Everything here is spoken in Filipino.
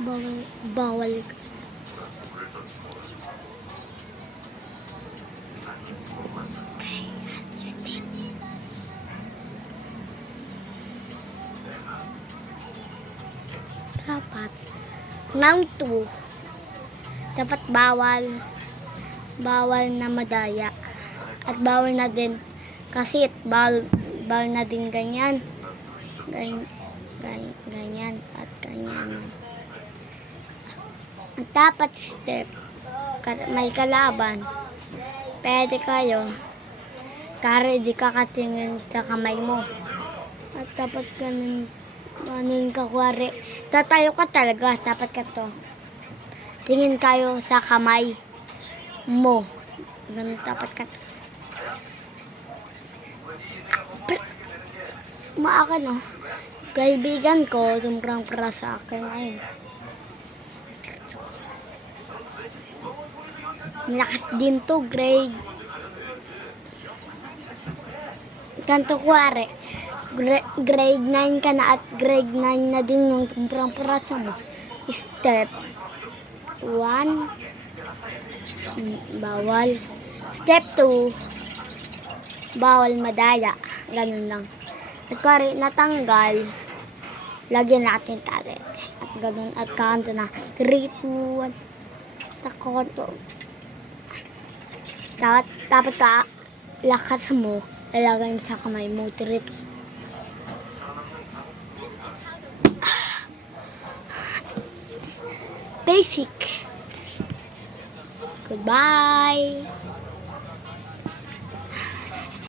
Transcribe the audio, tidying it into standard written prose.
Bawal, bawal ka. Dapat. Round 2. Dapat bawal. Bawal na madaya. At bawal na din kasit. Bawal na din ganyan. Ganyan at ganyan. Ang dapat step. May kalaban. Pwede kayo. Kaya di ka katingin sa kamay mo. At dapat ganun ka kuwari. Tatayo ka talaga. Dapat ka to. Tingin kayo sa kamay mo. Ganun dapat ka. Maaka no. Kaibigan ko, tumprang para sa akin. Ayun. Malakas din to, grade. Ganto kuwari. Grade 9 ka na at grade 9 na din yung tumprang para sa mo. Step 1. Bawal. Step 2. Bawal madaya. Ganun lang. At kung natanggal, lagyan natin tali. At ganun. At kanto na. 3, 2, 1. Takoto. Dapat ka lakas mo. Ilagay sa kamay mo. 3, 2. Basic. Goodbye.